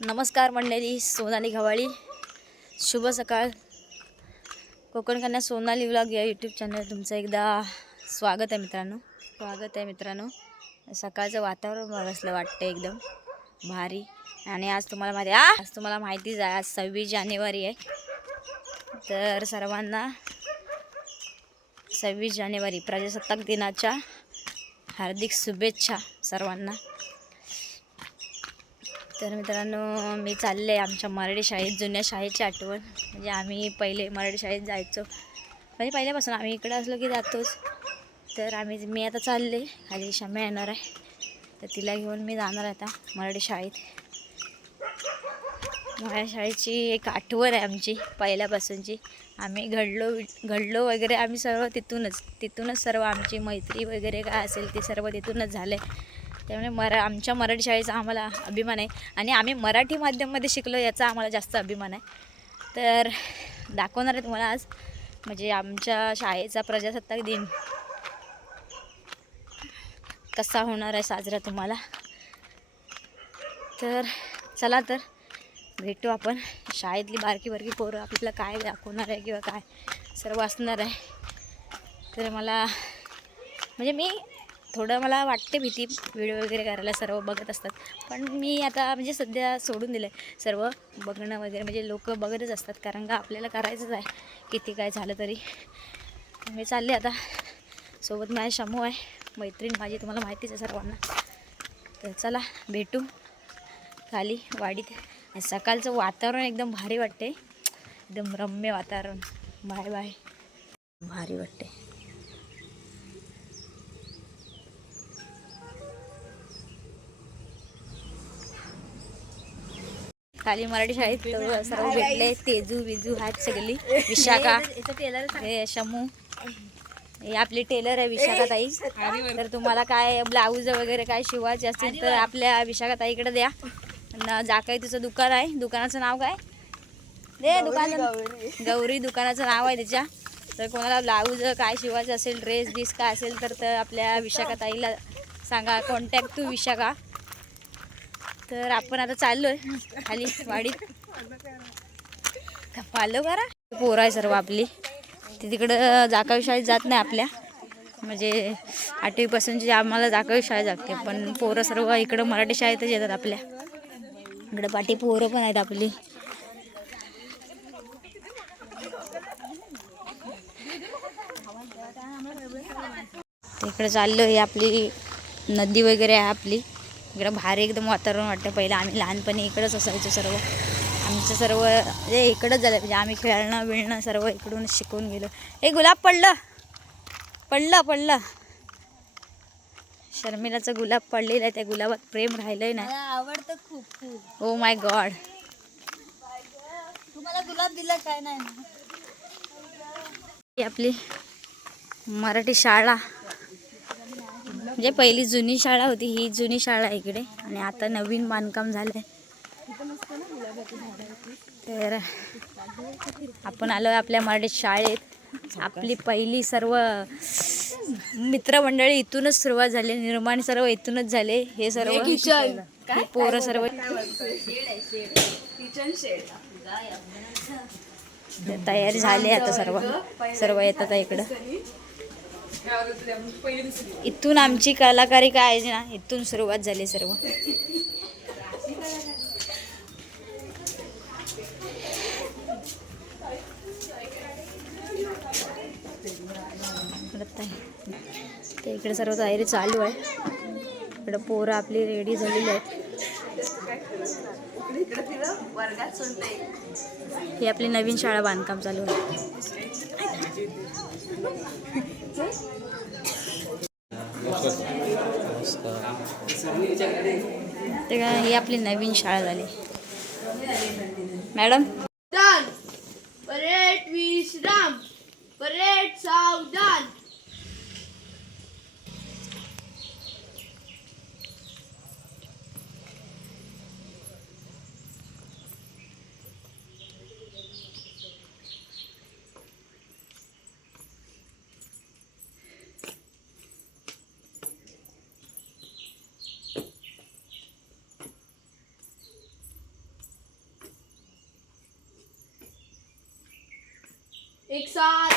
नमस्कार मंडळी, सोनाली घवाळी. शुभ सकाळ. कोकण कन्या सोनाली व्लॉग या यूट्यूब चॅनल तुमचं एकदा स्वागत आहे मित्रांनो. सकाळचं वातावरण मला असलं वाटतं एकदम भारी. आणि आज तुम्हाला माहितीच आहे, आज 26 जानेवारी आहे. तर सर्वांना 26 जानेवारी प्रजासत्ताक दिनाच्या हार्दिक शुभेच्छा सर्वांना. तर मित्रांनो, मी चालले आमच्या मराठी शाळेत. जुन्या शाळेची आठवण, म्हणजे आम्ही पहिले मराठी शाळेत जायचो, म्हणजे पहिल्यापासून आम्ही इकडे असलो की जातोच. तर मी आता चालले, खाली शम्या येणार आहे, तर तिला घेऊन मी जाणार आता मराठी शाळेत. मराठी शाळेची एक आठवण आहे आमची पहिल्यापासूनची. आम्ही घडलो वगैरे आम्ही सर्व तिथूनच सर्व आमची मैत्री वगैरे काय असेल ते सर्व तिथूनच झालं आहे. त्यामुळे आमच्या मराठी शाळेचा आम्हाला अभिमान आहे. आणि आम्ही मराठी माध्यममध्ये शिकलो याचा आम्हाला जास्त अभिमान आहे. तर दाखवणार आहे तुम्हाला आज, म्हणजे आमच्या शाळेचा प्रजासत्ताक दिन कसा होणार आहे साजरा तुम्हाला. तर चला, तर भेटू आपण. शाळेतली बारकी पोरं आपल्याला काय दाखवणार आहे किंवा काय सर्व असणार आहे. तर म्हणजे मला वाटते भीती व्हिडिओ वगैरे करायला, सर्व बघत असतात. पण मी आता म्हणजे सध्या सोडून दिलं आहे सर्व बघणं वगैरे, म्हणजे लोक बघतच असतात, कारण का आपल्याला करायचंच आहे किती काय झालं तरी. मी चालले आता. सोबत माझी शमू आहे, मैत्रीण माझी, तुम्हाला माहितीच आहे सर्वांना. तर चला भेटू खाली वाडीत. सकाळचं वातावरण एकदम भारी वाटते, एकदम रम्य वातावरण. बाय बाय, भारी वाटते. खाली मराठी शाळेत सर्व भेटले. तेजू बिजू आहेत सगळी. विशाखा, हे शमू, हे आपली टेलर आहे विशाखा ताई. तर तुम्हाला काय ब्लाऊज वगैरे काय शिवायचे असतील तर आपल्या विशाखा ताईकडे द्या. जाकाई तुझं दुकान आहे, दुकानाचं नाव काय दे? गौरी दुकानाचं नाव आहे तिच्या. तर कोणाला ब्लाऊज काय शिवायचं असेल, ड्रेस काय असेल तर आपल्या विशाखा ताईला सांगा, कॉन्टॅक्ट टू विशाखा. तर आपण आता चाललोय खाली वाडीत. पालो करा पोरं आहे सर्व आपली. ती तिकडं जाकावी शाळेत जात नाही आपल्या, म्हणजे 8वीपासूनची आम्हाला जाकावी शाळेत जाते. पण पोरं सर्व इकडं मराठी शाळेतच येतात आपल्या. इकडं पाठी पोरं पण आहेत आपली. इकडे चाललो, ही आपली नदी वगैरे आहे आपली. इकडं भारी एकदम वातावरण वाटतं. पहिलं आम्ही लहानपणी इकडंच असायचो सर्व. आमचं सर्व म्हणजे इकडंच झालं, म्हणजे आम्ही खेळणं बिळणं सर्व इकडूनच शिकून गेलो. हे गुलाब पडलं. शर्मिलाचं गुलाब पडलेलं आहे, त्या गुलाबात प्रेम राहिलंय ना. आवडतं खूप. ओ माय गॉड, तुम्हाला गुलाब दिला काय नाही ना. ही आपली मराठी शाळा, म्हणजे पहिली जुनी शाळा होती, ही जुनी शाळा आहे इकडे. आणि आता नवीन बांधकाम झालंय. तर आपण आलोय आपल्या मराठी शाळेत. आपली पहिली सर्व मित्रमंडळी इथूनच सुरुवात झाली, निर्माण सर्व इथूनच झाले. हे सर्व पोरं सर्व तयारी झाली आता. सर्व येतात इकडं. इथून आमची कलाकारी काय आहे ना, इथून सुरुवात झाली सर्व. ते इकडे सर्व तयारी चालू आहे. इकडे पोरं आपली रेडी झालेली आहेत. ही आपली नवीन शाळा बांधकाम चालू आहे. ही आपली नवीन शाळा झाली. मॅडम, परेड विश्राम, परेड सावधान. एक साथ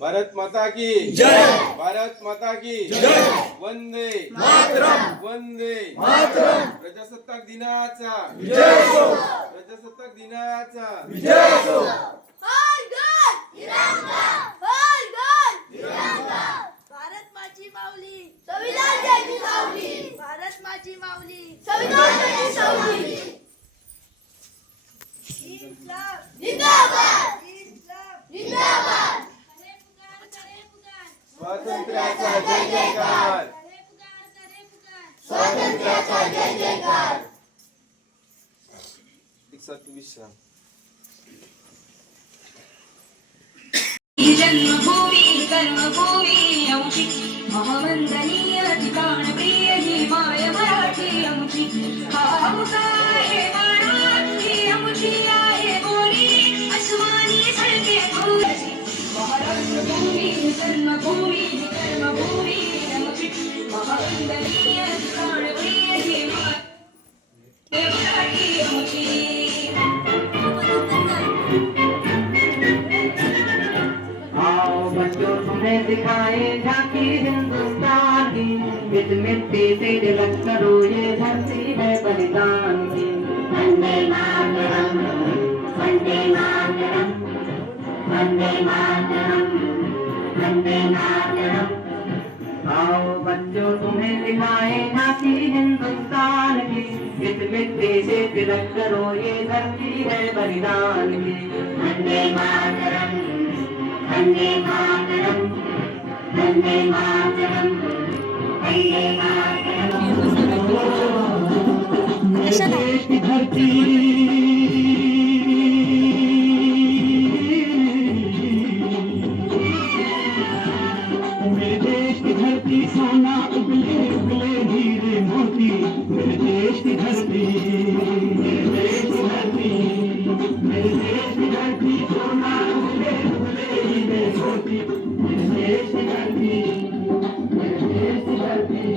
भारत माता की जय। भारत माता की जय। वंदे मातरम। वंदे मातरम। प्रजासत्ताक दिनाचा विजय असो। प्रजासत्ताक दिनाचा विजय असो। हर घर तिरंगा, हर घर तिरंगा। भारत माझी माऊली, संविधान जयची सावली। भारत माझी माऊली, संविधान जयची सावली। जिंदाबाद, जिंदाबाद। स्वातंत्र्याचा जय जयकार। स्वातंत्र्याचा जय जयकार। विश्राम। जन्मभूमी कर्मभूमी आमची महावंदनीय ठिकाण प्रिय ही माय मराठी आमची हाऊसा आहे बाळा ही आमची आहे बोली अस्मानी सळके भूमी महाराष्ट्र भूमी जन्मभूमी कर्मभूमी आमची महावंदनीय ठिकाण प्रिय ही माय मराठी आमची तुम्हें दिखाए झांकी हिंदुस्तान की इस मिट्टी से तिलक करो ये धरती है बलिदान की वंदे मातरम वंदे मातरम वंदे मातरम वंदे मातरम। आओ बच्चों तुम्हें दिखाए झांकी हिंदुस्तान की इस मिट्टी से तिलक करो ये धरती है बलिदान की वंदे मातरम वंदे मातरम वंदे मातरम वंदे मातरम। देश की धरती मेरे देश की धरती सोना उगले उगले हीरे मोती मेरे देश की धरती मेरे देश की धरती मेरे देश की धरती सोना उगले उगले हीरे मोती मेरे देश की धरती मेरे देश की धरती।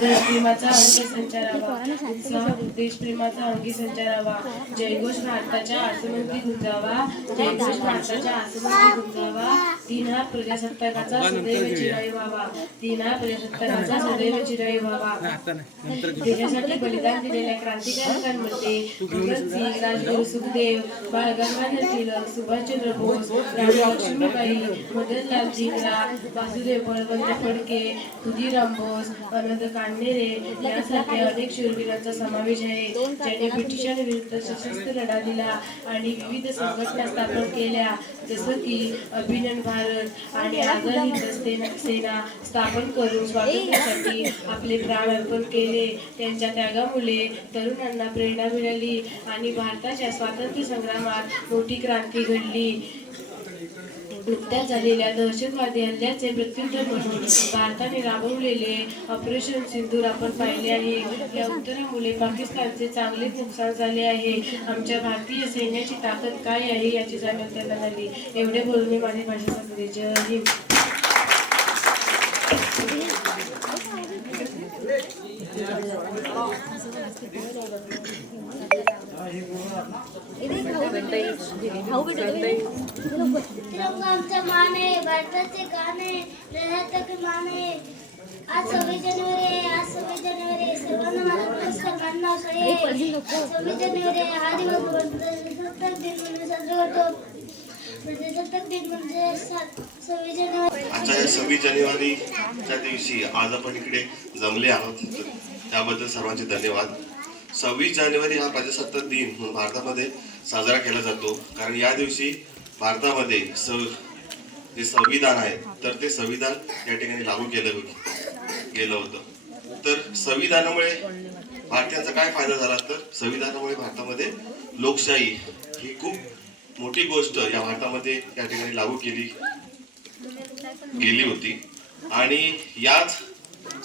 देशप्रेमाचा अंगी संचारावा, उत्साह देशप्रेमाचा अंगी संचारावा, जयघोष भारताच्या आसमंती गुंजावा, जयघोष भारताच्या आसमंती गुंजावा, दिन हा प्रजासत्ताकाचा सदैव चिराई व्हावा, दिन हा प्रजासत्ताकाचा सदैव चिराई व्हावा. देशासाठी बलिदान दिलेल्या क्रांतिकारकांमध्ये भगतसिंग, राजगुरू सुखदेव, बाळ गंगाधर टिळक, सुभाषचंद्र बोस, राणी लक्ष्मीबाई, मदनलाल जिंगला, वासुदेव बळवंत फडके, खुदिराम बोस, आनंद कान्हेरे यांसारख्या अनेक शूरवीरांचा समावेश आहे, ज्यांनी ब्रिटिशांविरुद्ध सशस्त्र लढा दिला आणि विविध संघटना स्थापन केल्या, जसं की अभिनव भारत आणि आझाद हिंद सेना स्थापन करून स्वातंत्र्यासाठी आपले प्राण अर्पण केले. त्यांच्या त्यागामुळे तरुणांना प्रेरणा मिळाली आणि भारताच्या स्वातंत्र्य संग्रामात मोठी क्रांती घडली. नुकत्याच झालेल्या दहशतवादी हल्ल्याचे प्रत्युत्तर म्हणून भारताने राबवलेले ऑपरेशन सिंदूर आपण पाहिले आहे. या उत्तरामुळे पाकिस्तानचे चांगलेच नुकसान झाले आहे. आमच्या भारतीय सैन्याची ताकद काय आहे याची जाणीव त्यांना झाली. एवढे बोलून मी माझी भाषण संपवते. जय हिंद. तिरंगा आमचा मान आहे, भारताचे गाण आहे, लढ्यात मान आहे. आज 26 जानेवारी आहे, आज 26 जानेवारी आहे. सर्वांना माझा पुरस्कार मानना आहे. 26 जानेवारी आहे, हा दिवस प्रजासत्ताक दिन म्हणून साजरा करतो. प्रजासत्ताक दिन म्हणजे 26 जानेवारी. आजच्या या 26 जानेवारीच्या दिवशी आज आपण इकडे जमले आहोत, त्याबद्दल सर्वांचे धन्यवाद. 26 जानेवारी हा प्रजासत्ताक दिन म्हणून भारतामध्ये साजरा केला जातो, कारण या दिवशी भारतामध्ये जे संविधान आहे तर ते संविधान या ठिकाणी लागू केलं गेलं होतं. तर संविधानामुळे भारतीयांचा काय फायदा झाला, तर संविधानामुळे भारतामध्ये लोकशाही ही खूप मोठी गोष्ट या भारतामध्ये या ठिकाणी लागू केली गेली होती. आणि याच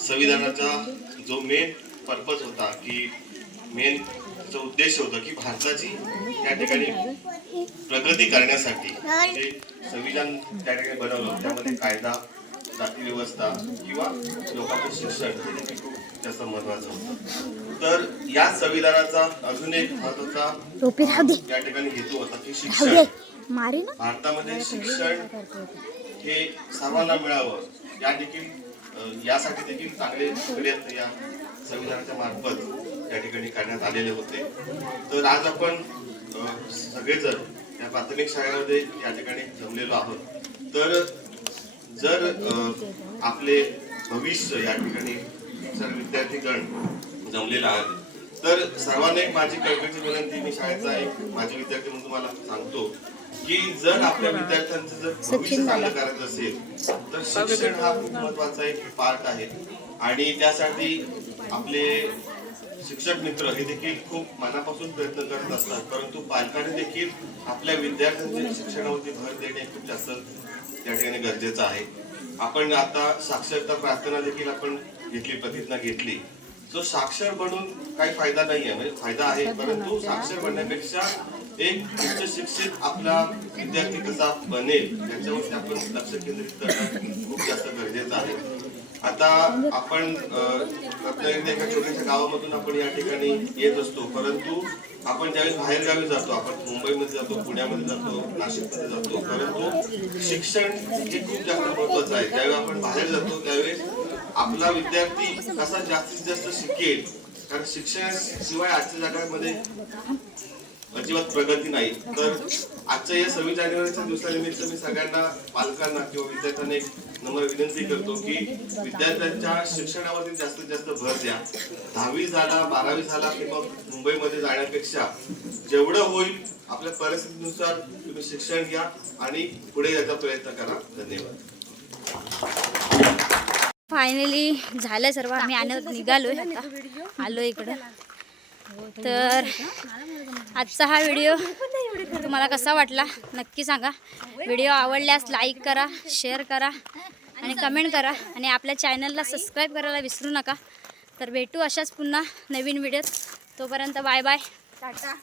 संविधानाचा जो मेन पर्पज होता, की मेन जो उद्देश होता की भारताची त्या ठिकाणी प्रगती करण्यासाठी ते संविधान त्या ठिकाणी बनवलं. त्यामध्ये कायदा, जाती व्यवस्था किंवा लोकांचं शिक्षण हे देखील खूप जास्त महत्वाचं होतं. तर या संविधानाचा अजून एक महत्वाचा या ठिकाणी हेतू होता की शिक्षण. भारतामध्ये शिक्षण हे सर्वांना मिळावं यासाठी देखील चांगले प्रयत्न या संविधानाच्या मार्फत या ठिकाणी करण्यात आलेले होते. तर आज आपण सगळेजण या प्राथमिक शाळेमध्ये या ठिकाणी जमलेलो आहोत. तर जर आपले भविष्य या ठिकाणी सर्व विद्यार्थीगण जमलेला आहे, तर सर्वांना एक माझी कळकळीची विनंती, मी शाळेचा एक माझे विद्यार्थी म्हणून तुम्हाला सांगतो की जर आपल्या विद्यार्थ्यांचं जर भविष्य चांगलं करायचं असेल तर शिक्षण हा खूप महत्वाचा एक पार्ट आहे. आणि त्यासाठी आपले शिक्षक मित्र हे देखील खूप मनापासून प्रयत्न करत असतात, परंतु पालकांनी देखील आपल्या विद्यार्थ्यांच्या शिक्षणावरती भर देणे खूप जास्त त्या ठिकाणी गरजेचं आहे. आपण आता साक्षरता प्रार्थना देखील आपण घेतली, प्रतिज्ञा घेतली. जो साक्षर बनून काही फायदा नाही आहे, म्हणजे फायदा आहे, परंतु साक्षर बनण्यापेक्षा एक उच्च शिक्षित आपला विद्यार्थी कसा बनेल याच्यावरती आपण लक्ष केंद्रित करणं खूप जास्त गरजेचं आहे. आता आपण रत्नागिरी एका छोट्याशा गावामधून आपण या ठिकाणी येत असतो, परंतु आपण ज्यावेळेस बाहेर गावी जातो, आपण मुंबईमध्ये जातो, पुण्यामध्ये जातो, नाशिकमध्ये जातो, परंतु शिक्षण हे खूप जास्त महत्वाचं आहे. ज्यावेळेस आपण बाहेर जातो त्यावेळेस आपला विद्यार्थी कसा जास्तीत जास्त शिकेल, कारण शिक्षणाशिवाय आजच्या जगामध्ये अजिबात प्रगती नाही. तर आजच्या या 26 जानेवारीच्या दिवसानिमित्त मी सगळ्यांना पालकांना किंवा विद्यार्थ्यांना एक नम्र विनंती करतो की विद्यार्थ्यांच्या शिक्षणावरती जास्तीत जास्त भर द्या. 10वी झाला, 12वी झाला की मग मुंबईमध्ये जाण्यापेक्षा जेवढं होईल आपल्या परिस्थितीनुसार तुम्ही शिक्षण घ्या आणि पुढे याचा प्रयत्न करा. धन्यवाद. फायनली झालं सर्व. आम्ही निघालोय, आता आलो इकडं. तर आजचा हा व्हिडिओ तुम्हाला कसा वाटला नक्की सांगा. व्हिडिओ आवडल्यास लाईक करा, शेअर करा आणि कमेंट करा आणि आपल्या चॅनलला सबस्क्राईब करायला विसरू नका. तर भेटू अशाच पुन्हा नवीन व्हिडिओत. तोपर्यंत बाय बाय, टाटा.